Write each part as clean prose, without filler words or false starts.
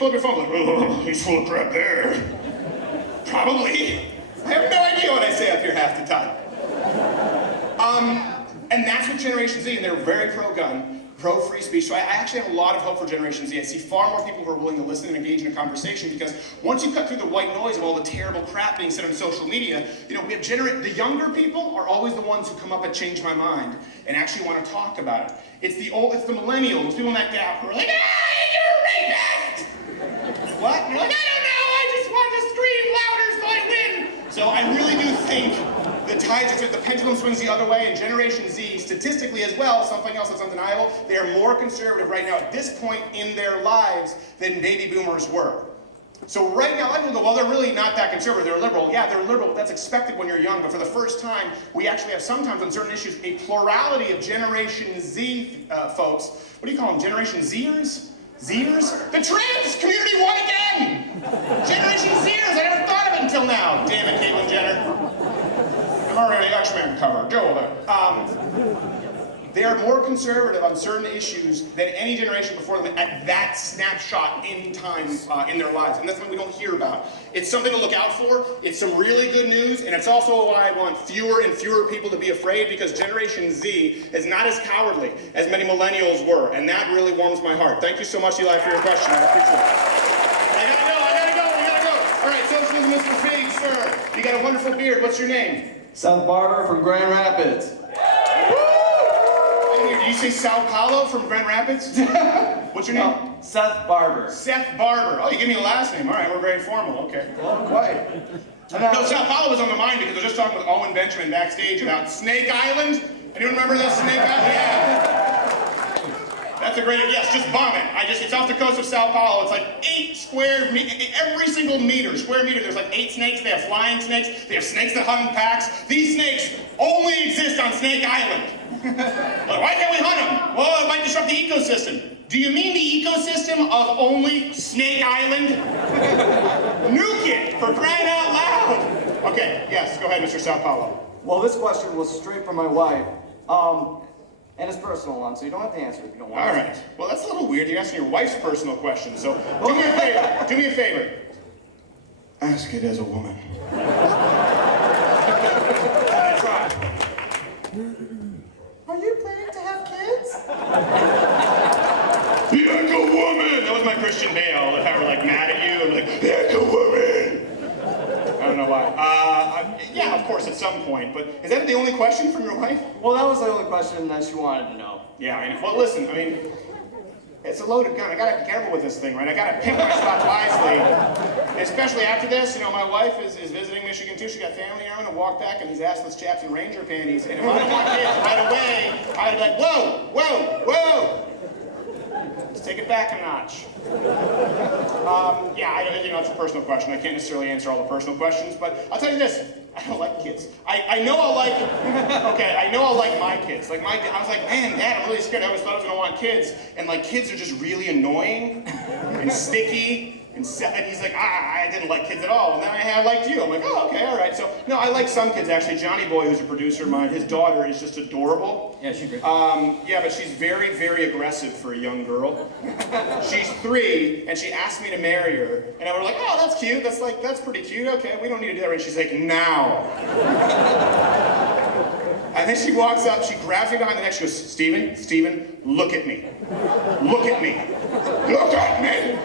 pull up your phone, like, oh, he's full of crap there. Probably. I have no idea what I say up here half the time. And that's what Generation Z, and they're very pro-gun, pro-free speech. So I actually have a lot of hope for Generation Z. I see far more people who are willing to listen and engage in a conversation, because once you cut through the white noise of all the terrible crap being said on social media, we have the younger people are always the ones who come up at Change My Mind and actually want to talk about it. It's the millennials, people in that gap who are like, you're a rapist! What? And you're like, I don't know, I just want to scream louder so I win! So I really do think the pendulum swings the other way, and Generation Z, statistically as well, something else that's undeniable, they are more conservative right now at this point in their lives than baby boomers were. So right now, a lot of people go, well, they're really not that conservative, they're liberal. Yeah, they're liberal, but that's expected when you're young, but for the first time, we actually have sometimes on certain issues a plurality of Generation Z folks. What do you call them, Generation Zers? Zers? The trans community won again! Generation Zers, I never thought of it until now. Damn it, Caitlyn Jenner. I'm already an X-Men cover, go with it. They are more conservative on certain issues than any generation before them at that snapshot in time in their lives, and that's something we don't hear about. It's something to look out for, it's some really good news, and it's also why I want fewer and fewer people to be afraid, because Generation Z is not as cowardly as many millennials were, and that really warms my heart. Thank you so much, Eli, for your question. I appreciate it. I gotta go. All right, socialism is for pigs, sir. You got a wonderful beard. What's your name? Seth Barber from Grand Rapids. Did you say Sao Paulo from Grand Rapids? What's your name? No, Seth Barber. Seth Barber. Oh, you give me a last name. All right, we're very formal. Okay. Well, quite. No, Sao Paulo was on my mind because I was just talking with Owen Benjamin backstage about Snake Island. Anyone remember that Snake Island? Yeah. That's a great, yes, just bomb it. It's off the coast of Sao Paulo. It's like 8 square meters, every single square meter, there's like 8 snakes. They have flying snakes. They have snakes that hunt in packs. These snakes only exist on Snake Island. Like, why can't we hunt them? Well, it might disrupt the ecosystem. Do you mean the ecosystem of only Snake Island? Nuke it, for crying out loud. Okay, yes, go ahead, Mr. Sao Paulo. Well, this question was straight from my wife. And it's personal one, so you don't have to answer if you don't want to. All right. Well, that's a little weird. You're asking your wife's personal question, so do me a favor. Do me a favor. Ask it as a woman. Are you planning to have kids? Be like a woman! That was my Christian Bale. If I were like mad at you, I'm like, be like a woman! I don't know why. Yeah, of course, at some point, but is that the only question from your wife? Well, that was the only question that she wanted to know. Yeah, well, listen, it's a loaded gun. I gotta be careful with this thing, right? I gotta pick my spots wisely. Especially after this, my wife is visiting Michigan too. She got family here. I'm gonna walk back in these assless chaps and ranger panties. And if I don't want kids right away, I'd be like, whoa! Let's take it back a notch. Yeah, it's a personal question. I can't necessarily answer all the personal questions, but I'll tell you this. I don't like kids. I know I'll like my kids. Like I was like, man, Dad, I'm really scared. I always thought I was gonna want kids. And like kids are just really annoying and sticky. And he's like, I didn't like kids at all. And then I liked you. I'm like, oh, okay, all right. So, no, I like some kids, actually. Johnny Boy, who's a producer of mine, his daughter is just adorable. Yeah, she's great. Yeah, but she's very, very aggressive for a young girl. She's 3, and she asked me to marry her. And I was like, oh, that's cute. That's pretty cute. Okay, we don't need to do that. And she's like, now. And then she walks up, she grabs me behind the neck, she goes, Steven, look at me. Look at me. Look at me!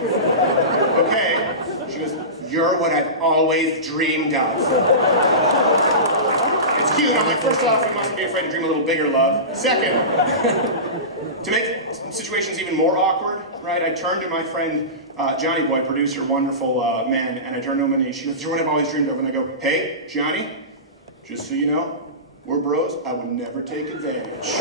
Okay. She goes, you're what I've always dreamed of. It's cute. I'm like, first off, we mustn't be afraid to dream a little bigger, love. Second, to make situations even more awkward, right, I turned to my friend, Johnny Boy, producer, wonderful man, and I turned to him and she goes, you're what I've always dreamed of. And I go, hey, Johnny, just so you know, we're bros, I would never take advantage.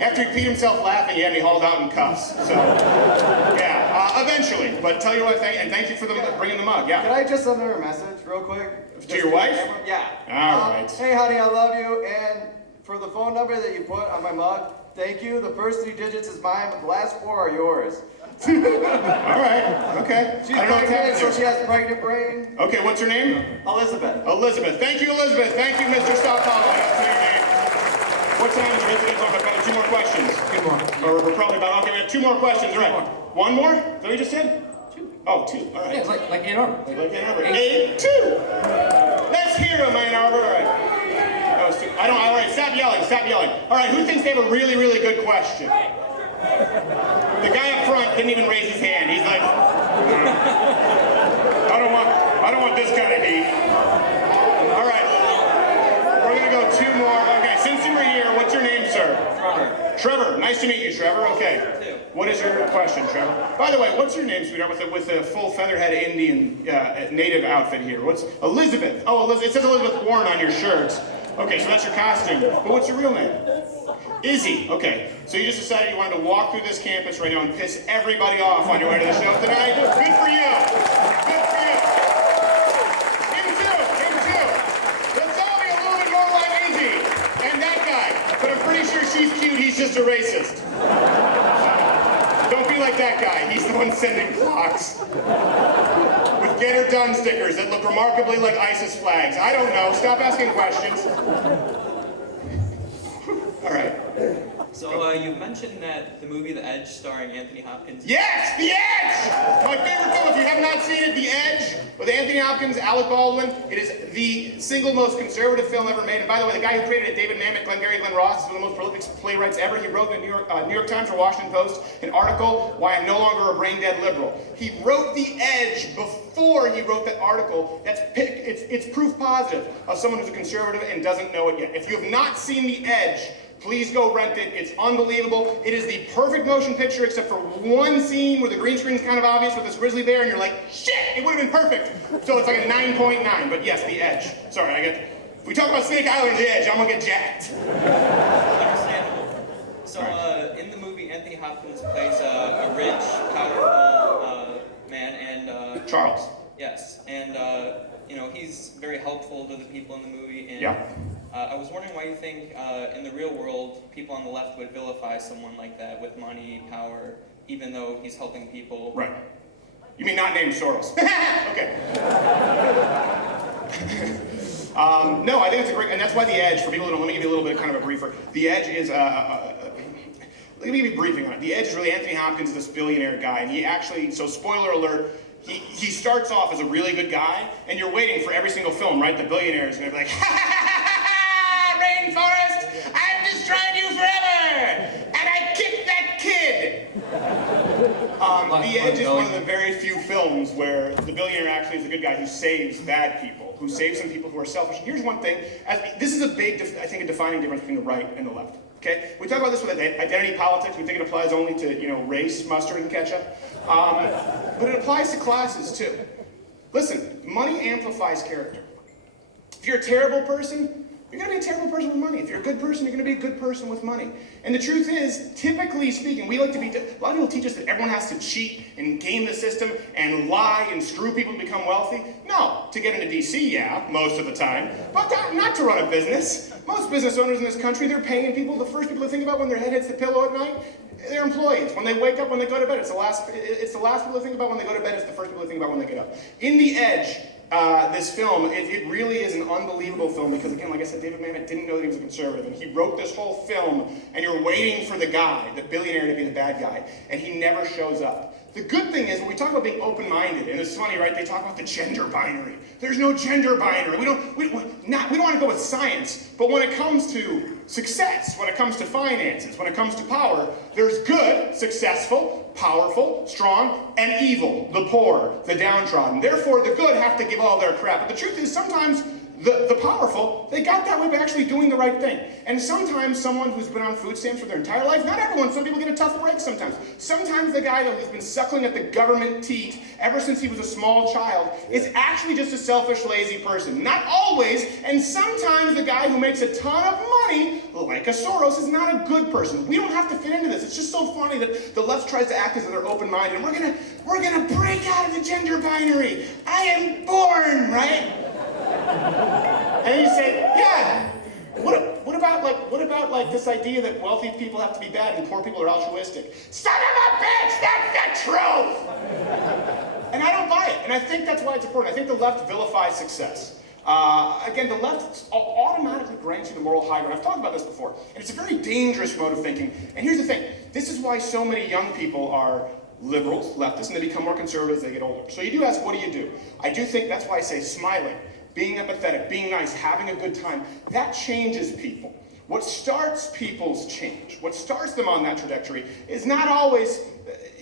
After he peed himself laughing, he had me hauled out in cuffs. So, yeah, eventually. But tell your wife thank you for bringing the mug, yeah. Can I just send her a message real quick? To your wife? Yeah. All right. Hey, honey, I love you. And for the phone number that you put on my mug, thank you. The first 3 digits is mine, but the last 4 are yours. All right, okay. She's pregnant, so she has pregnant brain. Okay, what's her name? Elizabeth. Elizabeth. Thank you, Elizabeth. Thank you, Mr. Sao Paulo. That's your name. What time is it? Probably 2 more questions. 2 more. Or we're probably about, okay, we have 2 more questions, right? One more? Is that what you just said? 2. Oh, 2, all right. Yeah, it's like Ann Arbor. Like Ann Arbor. 8, 2. Let's hear them, Ann Arbor. All right. That was 2. All right, stop yelling, stop yelling. All right, who thinks they have a really, really good question? The guy up front didn't even raise his hand. He's like, I don't want this kind of heat. All right, we're gonna go 2 more. Okay, since you were here, what's your name, sir? Trevor. Nice to meet you, Trevor. Okay. What is your question, Trevor? By the way, what's your name, sweetheart, with the full featherhead Indian native outfit here? What's Elizabeth? Oh, it says Elizabeth Warren on your shirts. Okay, so that's your costume. But what's your real name? Izzy. Okay, so you just decided you wanted to walk through this campus right now and piss everybody off on your way to the show tonight? Good for you. Good for you. Him too. Let's all be a little bit more like Izzy and that guy. But I'm pretty sure she's cute. He's just a racist. Don't be like that guy. He's the one sending clocks with "Get Her Done" stickers that look remarkably like ISIS flags. I don't know. Stop asking questions. All right. So you mentioned that the movie The Edge starring Anthony Hopkins. Yes, The Edge! My favorite film. If you have not seen it, The Edge, with Anthony Hopkins, Alec Baldwin. It is the single most conservative film ever made. And by the way, the guy who created it, David Mamet, Glengarry Glen Ross, is one of the most prolific playwrights ever. He wrote in the New York Times or Washington Post an article, "Why I'm No Longer a Brain Dead Liberal." He wrote The Edge before he wrote that article. It's proof positive of someone who's a conservative and doesn't know it yet. If you have not seen The Edge, please go rent it. It's unbelievable. It is the perfect motion picture except for one scene where the green screen is kind of obvious with this grizzly bear and you're like, shit, it would have been perfect. So it's like a 9.9, but yes, The Edge. Sorry, if we talk about Snake Island or The Edge, I'm gonna get jacked. Understandable. So in the movie, Anthony Hopkins plays a rich, powerful man, and Charles. yes, and he's very helpful to the people in the movie. And, Yeah. I was wondering why you think in the real world people on the left would vilify someone like that with money, power, even though he's helping people. Right. You mean not named Soros? Okay. No, I think it's a great, and that's why The Edge, for people who don't, let me give you a little bit kind of a briefer. The Edge is, let me give you a briefing on it. The Edge is really Anthony Hopkins, this billionaire guy, and he actually, so spoiler alert, he starts off as a really good guy, and you're waiting for every single film, right? The billionaire is gonna be like, rainforest, I've destroyed you forever, and I kicked that kid. The Edge is one of the very few films where the billionaire actually is a good guy who saves bad people, who saves some people who are selfish. Here's one thing, this is a big, I think, a defining difference between the right and the left. Okay, we talk about this with identity politics. We think it applies only to race, mustard, and ketchup, but it applies to classes too. Listen, money amplifies character. If you're a terrible person, you're going to be a terrible person with money. If you're a good person, you're going to be a good person with money. And the truth is, typically speaking, we like to be, a lot of people teach us that everyone has to cheat and game the system and lie and screw people to become wealthy. No, to get into DC, yeah, most of the time, but not to run a business. Most business owners in this country, they're paying people, the first people to think about when their head hits the pillow at night, they're employees. When they wake up, when they go to bed, it's the last people to think about when they go to bed, it's the first people to think about when they get up. In The Edge, this film, it really is an unbelievable film because, again, like I said, David Mamet didn't know that he was a conservative, and he wrote this whole film, and you're waiting for the guy, the billionaire, to be the bad guy, and he never shows up. The good thing is, when we talk about being open-minded, and it's funny, right? They talk about the gender binary. There's no gender binary. We don't want to go with science, but when it comes to success, when it comes to finances, when it comes to power, there's good, successful, powerful, strong, and evil, the poor, the downtrodden. Therefore, the good have to give all their crap. But the truth is, sometimes the powerful, they got that way by actually doing the right thing. And sometimes someone who's been on food stamps for their entire life, not everyone, some people get a tough break sometimes. Sometimes the guy who's been suckling at the government teat ever since he was a small child is actually just a selfish, lazy person. Not always, and sometimes the guy who makes a ton of money, like a Soros, is not a good person. We don't have to fit into this. It's just so funny that the left tries to act as if they're open-minded, and we're gonna break out of the gender binary. I am born, right? And you say, yeah, what about this idea that wealthy people have to be bad and poor people are altruistic? Son of a bitch, that's the truth! And I don't buy it, and I think that's why it's important. I think the left vilifies success. Again, the left automatically grants you the moral high ground. I've talked about this before, and it's a very dangerous mode of thinking. And here's the thing. This is why so many young people are liberals, leftists, and they become more conservative as they get older. So you do ask, what do? I do think that's why I say smiling, being empathetic, being nice, having a good time, that changes people. What starts people's change, what starts them on that trajectory, is not always,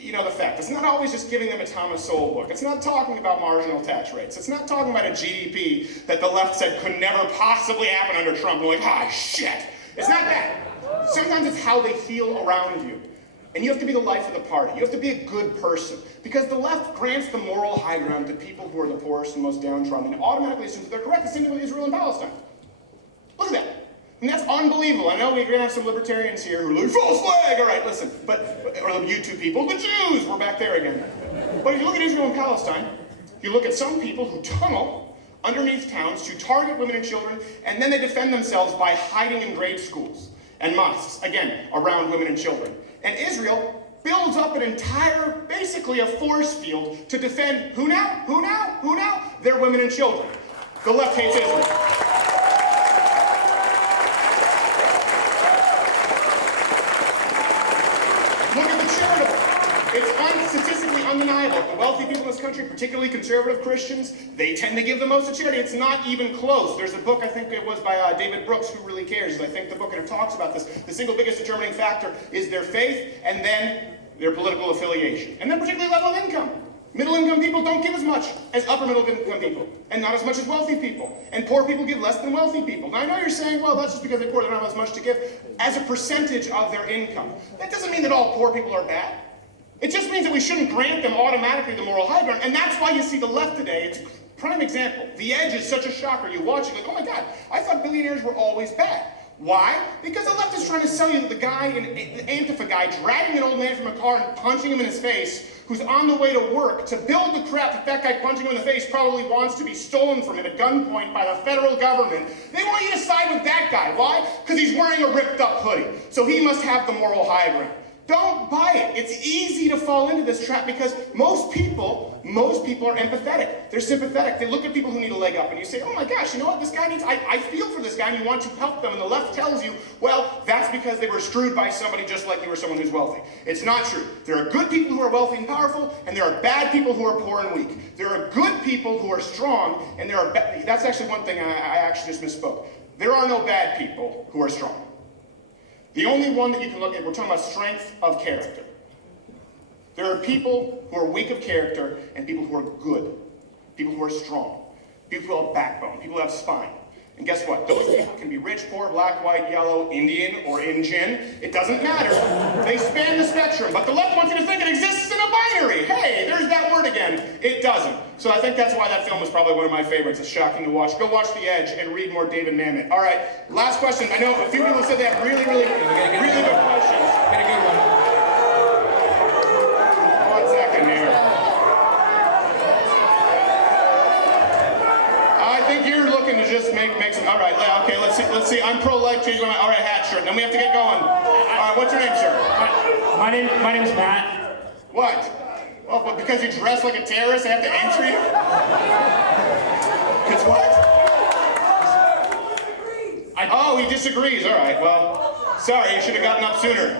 the fact. It's not always just giving them a Thomas Sowell book. It's not talking about marginal tax rates. It's not talking about a GDP that the left said could never possibly happen under Trump. We're like, shit. It's not that. Sometimes it's how they feel around you. And you have to be the life of the party. You have to be a good person. Because the left grants the moral high ground to people who are the poorest and most downtrodden, and automatically assumes that they're correct. The same thing with Israel and Palestine. Look at that. And that's unbelievable. I know we're going to have some libertarians here who are like, false flag! All right, listen. Or you two people, the Jews! We're back there again. But if you look at Israel and Palestine, you look at some people who tunnel underneath towns to target women and children, and then they defend themselves by hiding in grade schools and mosques, again, around women and children. And Israel builds up an entire, basically a force field to defend who now? Who now? Who now? Their women and children. The left hates Israel. Look at the charitable. It's statistically undeniable. The wealthy people in this country, particularly conservative Christians, they tend to give the most to charity. It's not even close. There's a book, I think it was by David Brooks, Who Really Cares? I think the book, and it talks about this. The single biggest determining factor is their faith and then their political affiliation. And then particularly level of income. Middle-income people don't give as much as upper-middle-income people, and not as much as wealthy people. And poor people give less than wealthy people. Now, I know you're saying, well, that's just because they're poor, they don't have as much to give as a percentage of their income. That doesn't mean that all poor people are bad. It just means that we shouldn't grant them automatically the moral high ground, and that's why you see the left today. It's a prime example. The Edge is such a shocker. You watch it, like, oh my God, I thought billionaires were always bad. Why? Because the left is trying to sell you that the guy, the Antifa guy, dragging an old man from a car and punching him in his face, who's on the way to work, to build the crap that guy punching him in the face probably wants to be stolen from him at gunpoint by the federal government. They want you to side with that guy. Why? Because he's wearing a ripped up hoodie. So he must have the moral high ground. Don't buy it. It's easy to fall into this trap because most people are empathetic. They're sympathetic. They look at people who need a leg up and you say, oh my gosh, you know what, this guy needs, I feel for this guy, and you want to help them. And the left tells you, well, that's because they were screwed by somebody just like you or someone who's wealthy. It's not true. There are good people who are wealthy and powerful, and there are bad people who are poor and weak. There are good people who are strong, and there are that's actually one thing I actually just misspoke. There are no bad people who are strong. The only one that you can look at, we're talking about strength of character. There are people who are weak of character and people who are good. People who are strong. People who have backbone. People who have spine. And guess what? Those people can be rich, poor, black, white, yellow, Indian, or Indian. It doesn't matter. They span the spectrum. But the left wants you to think it exists in a binary. Hey, there's that word again. It doesn't. So I think that's why that film is probably one of my favorites. It's shocking to watch. Go watch The Edge and read more David Mamet. All right, last question. I know a few people said they have really good questions. Get a good one. One second here. I think you're looking to just make some. All right, okay. Let's see. I'm pro-life. Change my mind. All right, hat shirt. Then we have to get going. All right, what's your name, sir? My name is Matt. What? Oh, but because you dress like a terrorist, I have to answer you? Because what? Oh, he disagrees. All right, well, sorry, you should have gotten up sooner.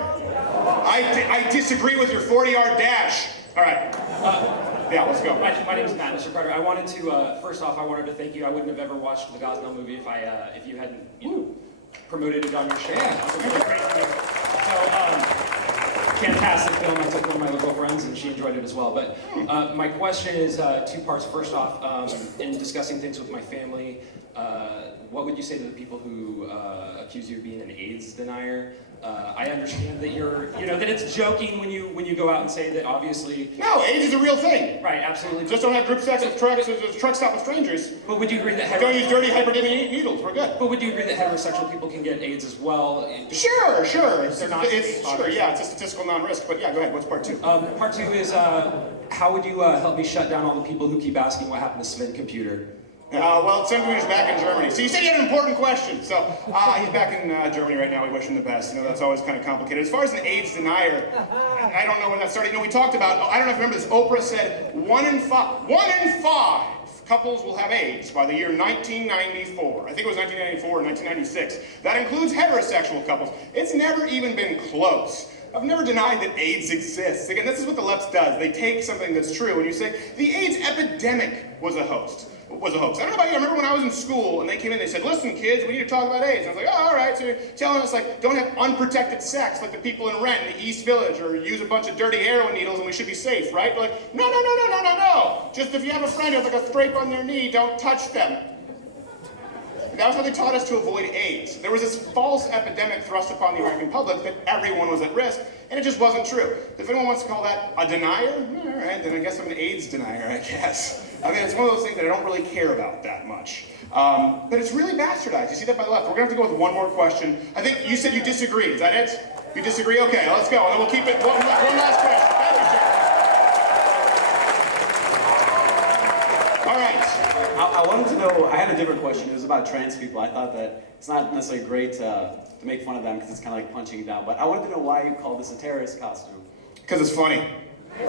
I disagree with your 40-yard dash. All right. Yeah, let's go. My name is Matt, Mr. Carter. I wanted to, first off, I wanted to thank you. I wouldn't have ever watched the Gosnell movie if you hadn't, promoted it on your show. Yeah. That was really great. So, fantastic film. I took one of my little girlfriends and she enjoyed it as well. But my question is two parts. First off, in discussing things with my family, what would you say to the people who accuse you of being an AIDS denier? I understand that that it's joking when you go out and say that obviously. No, AIDS is a real thing. Right, absolutely. Just don't have group sex with trucks. Truck stop with strangers. But would you agree that Don't use dirty hyperdimming needles. We're good. But would you agree that heterosexual people can get AIDS as well? Sure. They're not. Sure. Yeah, it's a statistical non-risk. But yeah, go ahead. What's part two? Part two is how would you help me shut down all the people who keep asking what happened to Sven Computer? Well, Sven is back in Germany. So you said you had an important question. So he's back in Germany right now. We wish him the best. That's always kind of complicated. As far as an AIDS denier, I don't know when that started. We talked about, I don't know if you remember this, Oprah said 1 in 5 couples will have AIDS by the year 1994. I think it was 1994 or 1996. That includes heterosexual couples. It's never even been close. I've never denied that AIDS exists. Again, this is what the left does. They take something that's true and you say, the AIDS epidemic was a hoax. I don't know about you, I remember when I was in school and they came in, they said, listen kids, we need to talk about AIDS. And I was like, oh, all right, so you're telling us like, don't have unprotected sex like the people in Rent in the East Village, or use a bunch of dirty heroin needles and we should be safe, right? They're like, no. Just if you have a friend who has like a scrape on their knee, don't touch them. That was how they taught us to avoid AIDS. There was this false epidemic thrust upon the American public that everyone was at risk, and it just wasn't true. If anyone wants to call that a denier, all right, then I guess I'm an AIDS denier, I guess. I mean, it's one of those things that I don't really care about that much. But it's really bastardized. You see that by the left. We're going to have to go with one more question. I think you said you disagree. Is that it? You disagree? Okay, let's go. And then we'll keep it one last question. Thank you, sir. All right. I wanted to know, I had a different question. It was about trans people. I thought that it's not necessarily great to make fun of them because it's kind of like punching down. But I wanted to know why you call this a terrorist costume. Because it's funny. Okay,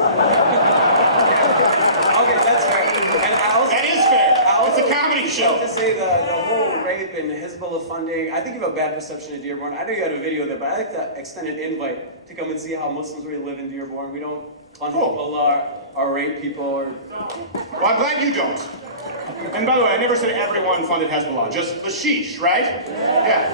that's fair. And I also, That is fair. It's a comedy show. To say the whole rape and Hezbollah funding, I think you have a bad perception of Dearborn. I know you had a video there, but I'd like to extend an invite to come and see how Muslims really live in Dearborn. We don't fund Hezbollah or rape people. Or... Well, I'm glad you don't. And by the way, I never said everyone funded Hezbollah, just Lashish, right? Yeah.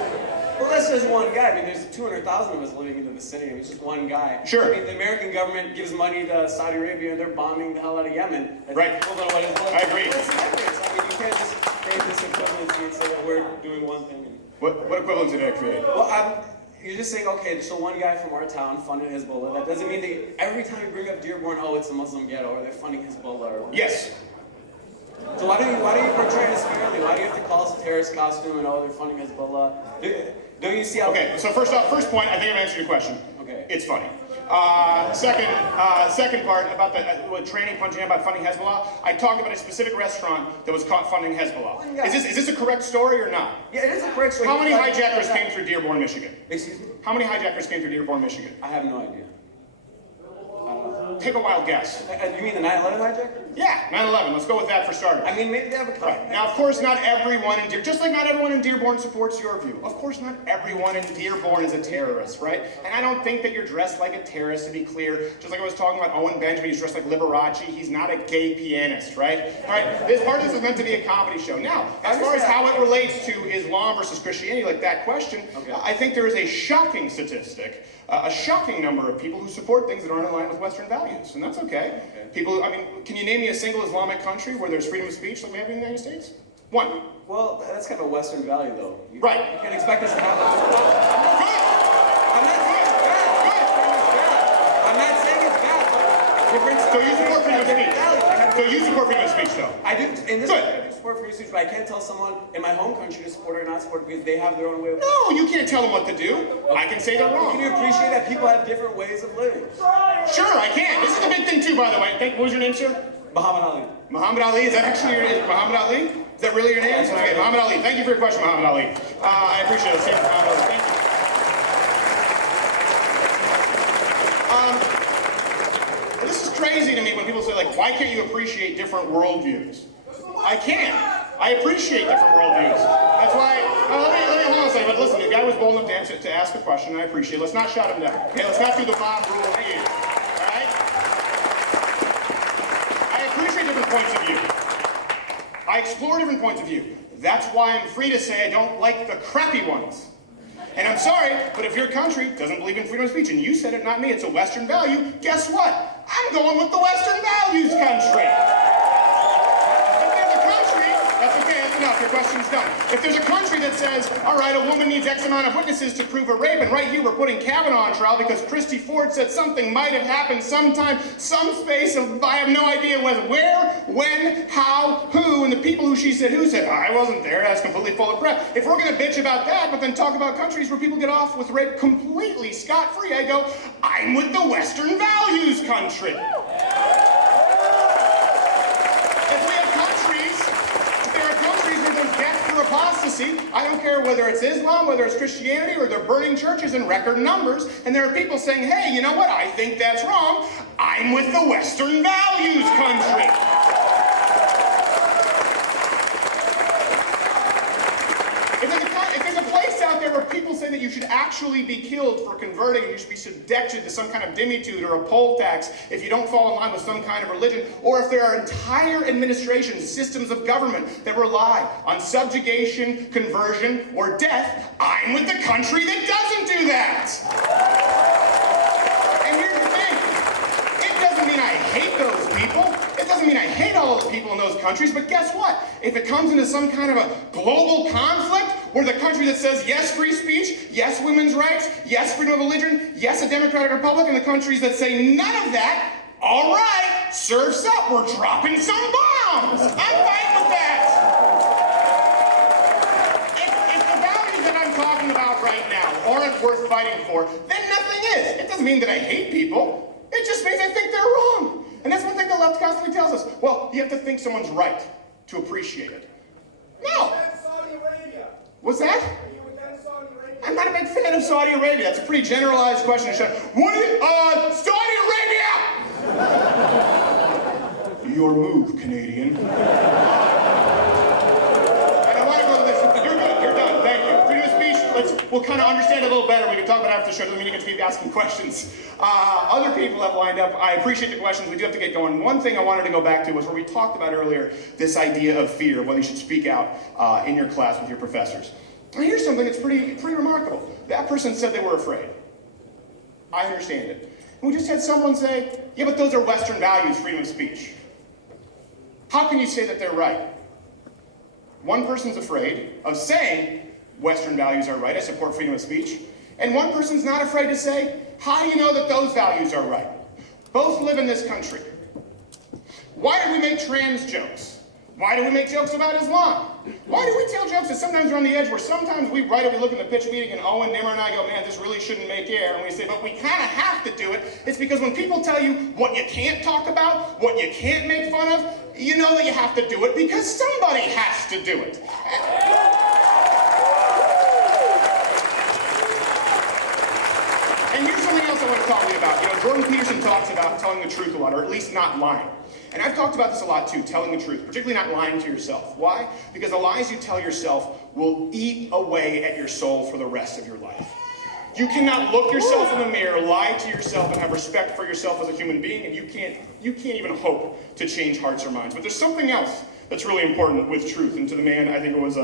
Well, that's just one guy. I mean, there's 200,000 of us living in the vicinity. It's just one guy. Sure. I mean, the American government gives money to Saudi Arabia, and they're bombing the hell out of Yemen. That's Right. equivalent to what Hezbollah. I agree. What's the difference? I mean, you can't just create this equivalency and say that we're doing one thing. What equivalence did I create? Well, you're just saying, okay, so one guy from our town funded Hezbollah. That doesn't mean that every time you bring up Dearborn, oh, it's a Muslim ghetto, or they're funding Hezbollah. Or Yes. So why do you portray this fairly? Why do you have to call us a terrorist costume and oh, they're funding Hezbollah? Don't you see how... Okay, so first point, I think I've answered your question. Okay. It's funny. Second part about the training punching out by funding Hezbollah. I talked about a specific restaurant that was caught funding Hezbollah. Yeah. Is this a correct story or not? Yeah, it is a correct story. How many hijackers came through Dearborn, Michigan? Excuse me? How many hijackers came through Dearborn, Michigan? I have no idea. Take a wild guess. You mean the 9/11 hijacker? Yeah, 9/11. Let's go with that for starters. I mean, maybe they have a couple. Right. Now, of course, not everyone in Dearborn, just like not everyone in Dearborn supports your view. Of course, not everyone in Dearborn is a terrorist, right? And I don't think that you're dressed like a terrorist, to be clear. Just like I was talking about Owen Benjamin, he's dressed like Liberace. He's not a gay pianist, right? All right. This part of this is meant to be a comedy show. Now, as far as how it relates to Islam versus Christianity, like that question, I think there is a shocking statistic. A shocking number of people who support things that aren't in line with Western values, and that's okay. People, I mean, can you name me a single Islamic country where there's freedom of speech like we have in the United States? One. Well, that's kind of a Western value, though. Right. You can't expect us to have that. I'm not saying it's bad. So you support freedom of speech? So you support freedom of speech, though? I do. In this Good. way, I do support free speech, but I can't tell someone in my home country to support it or not support it because they have their own way of living. No, you can't tell them what to do. I can say they're Can wrong. you appreciate that people have different ways of living? Sure, I can. This is a big thing, too, by the way. What was your name, sir? Muhammad Ali. Muhammad Ali? Is that actually your name? Muhammad Ali? Is that really your name? Okay, Muhammad Ali. Thank you for your question, Muhammad Ali. I appreciate it. Thank you, Muhammad Ali. Thank you. This is crazy to me when people say, like, why can't you appreciate different worldviews? I can. I appreciate different worldviews. That's why, let me hold on a second, but listen, the guy was bold enough to ask a question, and I appreciate it. Let's not shut him down. Okay, let's not do the mob rule here. All right? I appreciate different points of view. I explore different points of view. That's why I'm free to say I don't like the crappy ones. And I'm sorry, but if your country doesn't believe in freedom of speech, and you said it, not me, it's a Western value, guess what? I'm going with the Western values country. If there's a country, that's okay, that's enough, your question's done. If there's a country that says, all right, a woman needs X amount of witnesses to prove a rape, and right here we're putting Kavanaugh on trial because Christy Ford said something might have happened sometime, some space of, I have no idea where, when, how, who, and the people who she said who said, I wasn't there, that's completely full of crap. If we're gonna bitch about that, but then talk about countries where people get off with rape completely scot-free, I go, I'm with the Western values country. If there are countries where there's death for apostasy, I don't care whether it's Islam, whether it's Christianity, or they're burning churches in record numbers, and there are people saying, hey, you know what, I think that's wrong, I'm with the Western values country. that you should actually be killed for converting and you should be subjected to some kind of dimitude or a poll tax if you don't fall in line with some kind of religion, or if there are entire administrations, systems of government that rely on subjugation, conversion, or death, I'm with the country that doesn't do that. And here's the thing, it doesn't mean I hate those people. It doesn't mean I hate all of the people in those countries, but guess what? If it comes into some kind of a global conflict where the country that says yes free speech, yes women's rights, yes freedom of religion, yes a democratic republic, and the countries that say none of that, all right, surf's up, we're dropping some bombs. I'm fine with that. If the values that I'm talking about right now aren't worth fighting for, then nothing is. It doesn't mean that I hate people. It just means I think they're wrong. And that's one thing the left constantly tells us. Well, you have to think someone's right to appreciate it. No. Saudi Arabia. What's that? Are you against Saudi Arabia? I'm not a big fan of Saudi Arabia. That's a pretty generalized question. What is, Saudi Arabia! Your move, Canadian. And I want to go to this. You're good. You're done. Thank you. Freedom of speech, we'll kind of understand it a little better. We can talk about it after the show. Doesn't mean you get to keep asking questions. Other people have lined up. I appreciate the questions. We do have to get going. One thing I wanted to go back to was where we talked about earlier, this idea of fear, whether you should speak out in your class with your professors. And here's something that's pretty remarkable. That person said they were afraid. I understand it. And we just had someone say, yeah, but those are Western values, freedom of speech. How can you say that they're right? One person's afraid of saying Western values are right, I support freedom of speech, and one person's not afraid to say, how do you know that those values are right? Both live in this country. Why do we make trans jokes? Why do we make jokes about Islam? Why do we tell jokes that sometimes are on the edge, where sometimes we write it, we look in the pitch meeting, and Owen, Nimmer, and I go, man, this really shouldn't make air, and we say, but we kind of have to do it. It's because when people tell you what you can't talk about, what you can't make fun of, you know that you have to do it because somebody has to do it. And here's something else I want to talk to you about. You know, Jordan Peterson talks about telling the truth a lot, or at least not lying. And I've talked about this a lot too, telling the truth, particularly not lying to yourself. Why? Because the lies you tell yourself will eat away at your soul for the rest of your life. You cannot look yourself in the mirror, lie to yourself, and have respect for yourself as a human being, and you can't even hope to change hearts or minds. But there's something else that's really important with truth, and to the man, I think it was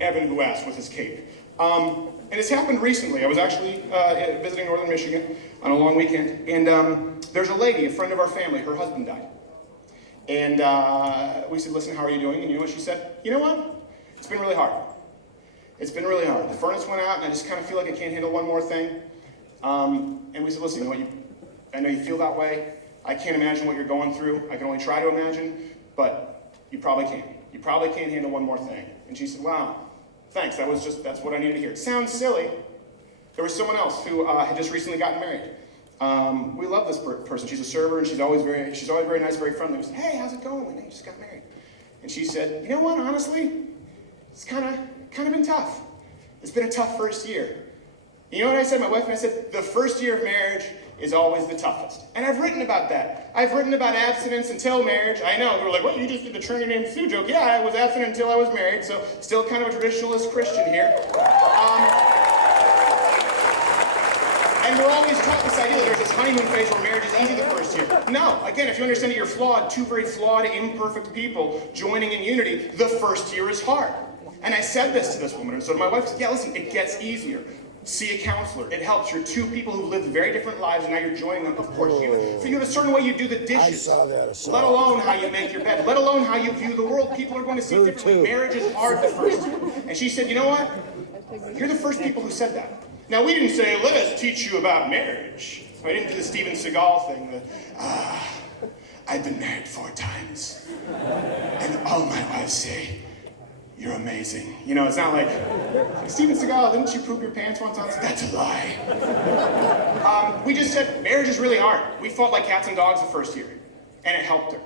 Evan who asked with his cape. And it's happened recently. I was actually visiting northern Michigan on a long weekend, and there's a lady, a friend of our family, her husband died. And we said, listen, how are you doing? And you know what she said? You know what? It's been really hard. It's been really hard. The furnace went out, and I just kind of feel like I can't handle one more thing. And we said, listen, you know what? I know you feel that way. I can't imagine what you're going through. I can only try to imagine, but you probably can't. You probably can't handle one more thing. And she said, wow, thanks. That's what I needed to hear. It sounds silly. There was someone else who had just recently gotten married. We love this person. She's a server, and she's always very nice, very friendly. We said, hey, how's it going? Hey, you just got married. And she said, you know what, honestly, it's kind of been tough. It's been a tough first year. You know what I said? My wife and I said, the first year of marriage is always the toughest. And I've written about that. I've written about abstinence until marriage. I know, we were like, what, you just did the Trinity named Sue joke. Yeah, I was abstinent until I was married, so still kind of a traditionalist Christian here. And we're always taught this idea that there's this honeymoon phase where marriage is easy the first year. No, again, if you understand that you're flawed, two very flawed, imperfect people joining in unity, the first year is hard. And I said this to this woman, and so to my wife, I said, yeah, listen, it gets easier. See a counselor. It helps. You're two people who lived very different lives, and now you're joining them. Of course, you have a certain way you do the dishes. Let alone how you make your bed. Let alone how you view the world. People are going to see it differently. Marriage is hard the first year. And she said, you know what? You're the first people who said that. Now, we didn't say, let us teach you about marriage. I didn't do the Steven Seagal thing. I've been married 4 times. And all my wives say, you're amazing. You know, it's not like, Steven Seagal, didn't you poop your pants once? That's a lie. We just said, marriage is really hard. We fought like cats and dogs the first year, and it helped her.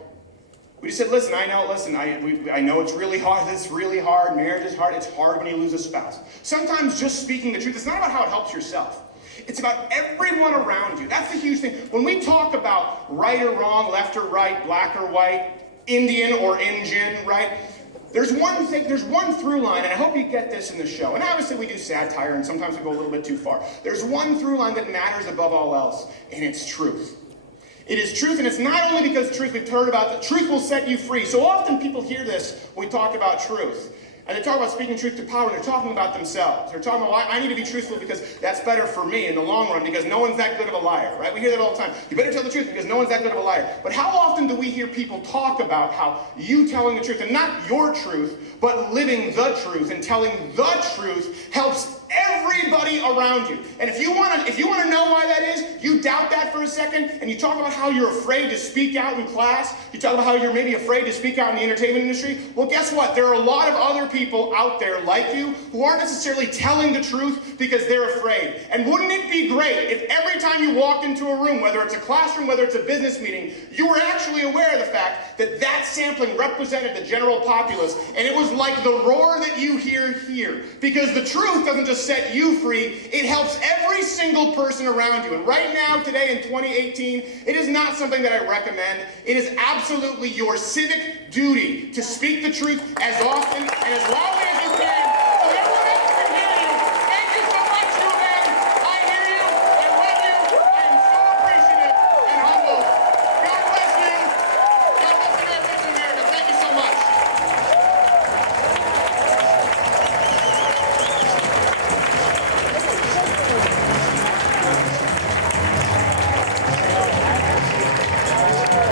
We just said, listen, I know it's really hard. It's really hard. Marriage is hard. It's hard when you lose a spouse. Sometimes just speaking the truth, it's not about how it helps yourself. It's about everyone around you. That's the huge thing. When we talk about right or wrong, left or right, black or white, Indian or Injun, right? there's one through line, and I hope you get this in the show, and obviously we do satire, and sometimes we go a little bit too far. There's one through line that matters above all else, and it's truth. It is truth, and it's not only because truth, we've heard about that truth will set you free. So often people hear this when we talk about truth. And they talk about speaking truth to power, and they're talking about themselves. They're talking about, well, I need to be truthful because that's better for me in the long run because no one's that good of a liar, right? We hear that all the time. You better tell the truth because no one's that good of a liar. But how often do we hear people talk about how you telling the truth, and not your truth, but living the truth and telling the truth helps everybody around you. And if you want to know why that is, you doubt that for a second, and you talk about how you're afraid to speak out in class, you talk about how you're maybe afraid to speak out in the entertainment industry, well, guess what? There are a lot of other people out there like you who aren't necessarily telling the truth because they're afraid. And wouldn't it be great if every time you walked into a room, whether it's a classroom, whether it's a business meeting, you were actually aware of the fact that that sampling represented the general populace, and it was like the roar that you hear here. Because the truth doesn't just set you free, it helps every single person around you. And right now, today in 2018, it is not something that I recommend. It is absolutely your civic duty to speak the truth as often